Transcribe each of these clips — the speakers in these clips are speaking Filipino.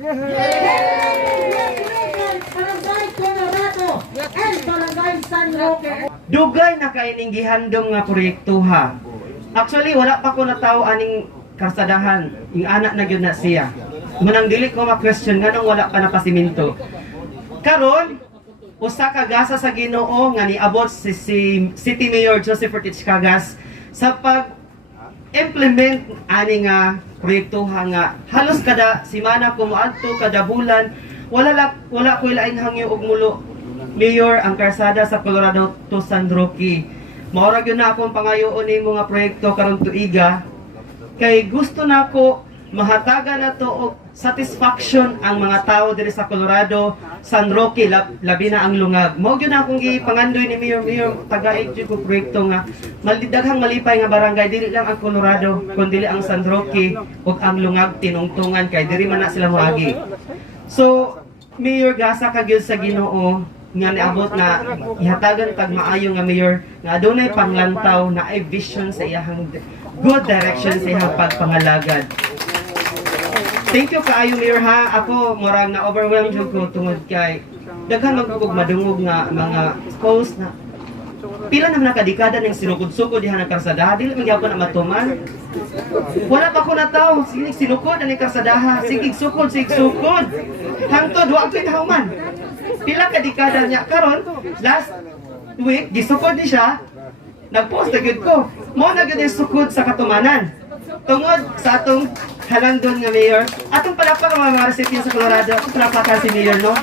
Barangay Colorado and Barangay San Roque. Dugay na kaining gihandom nga proyekto ha. Actually wala pa ko nataw aning karsadahan. Yung anak na gyud na siya. Manang dili ko ma-question nganong wala pa na pasiminto. Karon usa ka gasa sa Ginoo nga niabot si City Mayor Joseph Ortiz Cagas sa pag-implement ani nga proyekto nga halos kada semana kumuadto kada bulan wala ko laing hangyo og mulo Mayor ang karsada sa Colorado to San Roque. Maura gyud na akong pangayoon ni mga proyekto karon tuiga kay gusto nako mahatagan na to og satisfaction ang mga tao diri sa Colorado, San Roque, labi na ang lungag. Mao gyud na akong gipangandoy ni Mayor taga-ig ko proyekto nga daghang malipay nga barangay dili lang ang Colorado kundi ang San Roque ug ang lungag tinungtungan kay diri man na sila moagi. So Mayor gasa ka gyud sa Ginoo nga niabot na ihatagan tag maayo nga mayor nga adunay panglantaw na ay vision sa iyang good direction sa iyang pagpangalagad. Thank you kaayo Mayor ha. Ako murag na overwhelmed jud ko tungod kay daghan magugog madungog nga mga post na pila naman na kadekada ning sinukod-sukod diha ng karsadaha dili man gyapon na matuman. Wala pa ko nataw sige sinukod ani karsadaha sige sukod hangtod wa koy nahuman. Pila ka dekada niya karon last week gisukod ni siya nagpost na gyud ko mo na gyud sukod sa katumanan tungod sa atong halandon nga mayor atong palakpak mga recipients sa Colorado atong palakpakan si mayor no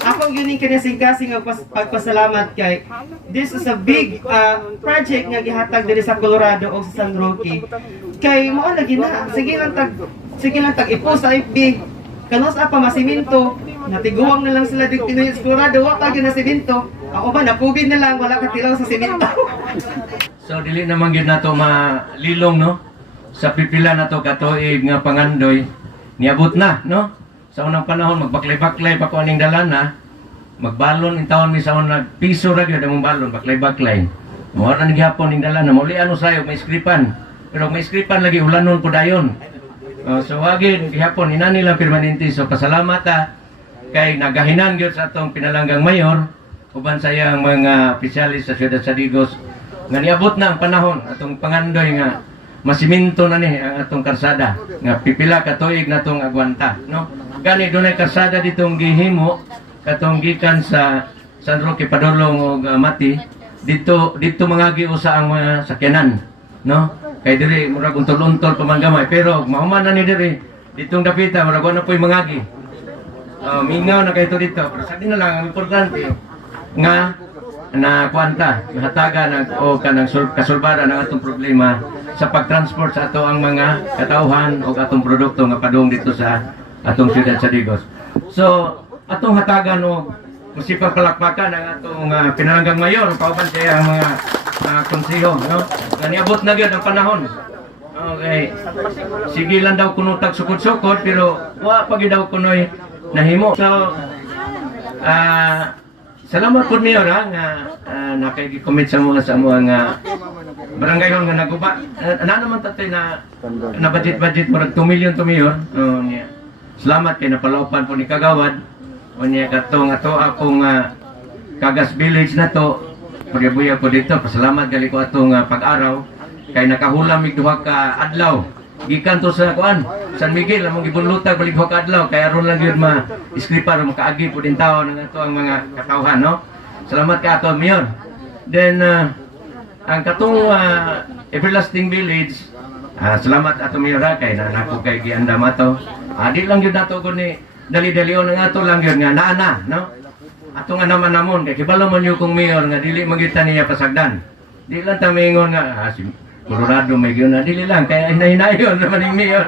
akong yun yung kinasing-kasing ang pagpasalamat kay this is a big project nga gihatag diri sa Colorado o sa San Roque kay mo lagi na sige lang tag i-post sa FB kanos apa masiminto natiguwang na lang sila dito sa Colorado wa pa gyud na siminto ako ba napugid na lang wala ka tilaw sa siminto. So dili naman gyud nato malilong no sa pipila nato katuig nga pangandoy niabot na no sa unang panahon magbaklay-baklay pa ko aning dalana magbalon in taon mi sa unang piso ra gyud among balon baklay-baklay mo ra ni gihapon ning dalana muli ano sayo may skripan pero may skripan lagi ulanon po dayon. So wagin gihapon inani lang permanente so pasalamat kay nagahinan gyud sa atong pinalanggang mayor uban sa iyang mga opisyalis sa siyudad sa Digos nga niabot na ang panahon atong pangandoy nga masiminto na ni ang atong karsada nga pipila ka tuig natong agwanta no gani dunay karsada ditong gihimo katong gikan sa San Roque padulong og Mati dito mangagi usa ang mga sakyanan no kay diri murag untol-untol pamanggamay pero mahuman na ni diri ditong dapita murag ano po'y mangagi mingaw na kayo dito pero sa na lang ang importante nga na kwanta hatagan o kanang kasulbara ng atong problema sa pagtransport sa ato ang mga katauhan o atong produkto nga padung dito sa atong siyudad sa Digos. So atong hatagan o musipang palakpakan ang atong pinalanggang mayor pauban siya ang mga konseho no nga niabot na gyud ang panahon. Okay. Sige lang daw kuno tag sukod-sukod pero wa pa gyud daw kunoy nahimo. So salamat po niyo nga nakikikommit sa mga nga barangay nga naguba. Naman tatay na budget mo 2 million to mayor. Salamat kay napalaupan po ni Kagawad. O niya katong ato akong Cagas Village na to. Pagyabuya po dito. Pasalamat gali ko atong pag-araw. Kay nakahulam mig duha ka adlaw. Gikan to sa kuan San Miguel among gibunlutag balik duha ka adlaw kay aron lang gyud ma-iskripa makaagi po din tawo ng ato ang mga katawhan no. Salamat ka ato mayor. Then ang katong Everlasting Village salamat ato mayor kay nanako kay giandam ato. Di lang gyud nato guni dali-dalion nga ato lang gyud nga naana no. Ato nga naman namon kay kibalo man yo kung mayor nga dili magitan niya pasagdan. Di lang ta mingon nga Colorado may gyud na dili lang kaya hinahinayon naman ning mayor.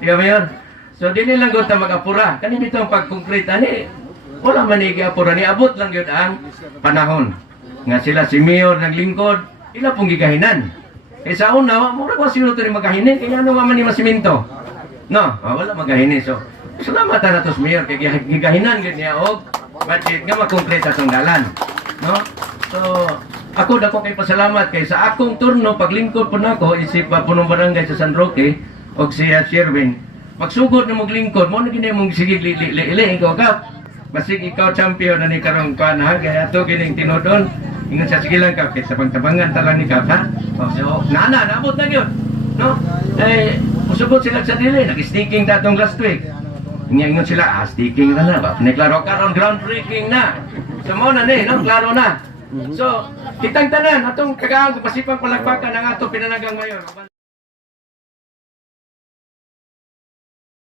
Di ba mayor? So dili lang gud ta mag-apura. Kani dito ang pag-concrete ani wala man ni giapura ni abot lang gyud ang panahon. Nga sila si mayor naglingkod ila pong gigahinan. Eh sa una mura ko sino to ni magahinin kaya ano man ni masiminto. No, wala magahinin. So salamat na to sa mayor kay gigahinan gyud niya og budget nga makompleto atong dalan. No? So ako dako kay pasalamat kay sa akong turno paglingkod po nako isip punong barangay sa San Roque og siya Sherwin magsugod na maglingkod mo na gini mong sige li ikaw ka. Basig ikaw champion na ni karong kuan ha kaya ato gining tinudon. Ingon sa sige lang ka kay tabang-tabangan ta lang ni ka ha. So nana naabot na gyud. No? Usubot sila sa dili nag-sticking tatong last week. Ingon sila sticking na ba. Neklaro karon groundbreaking na. So mo na ni no klaro na. So kitang tanan atong kagaang pasipang palakpakan ang ato pinanagang mayor.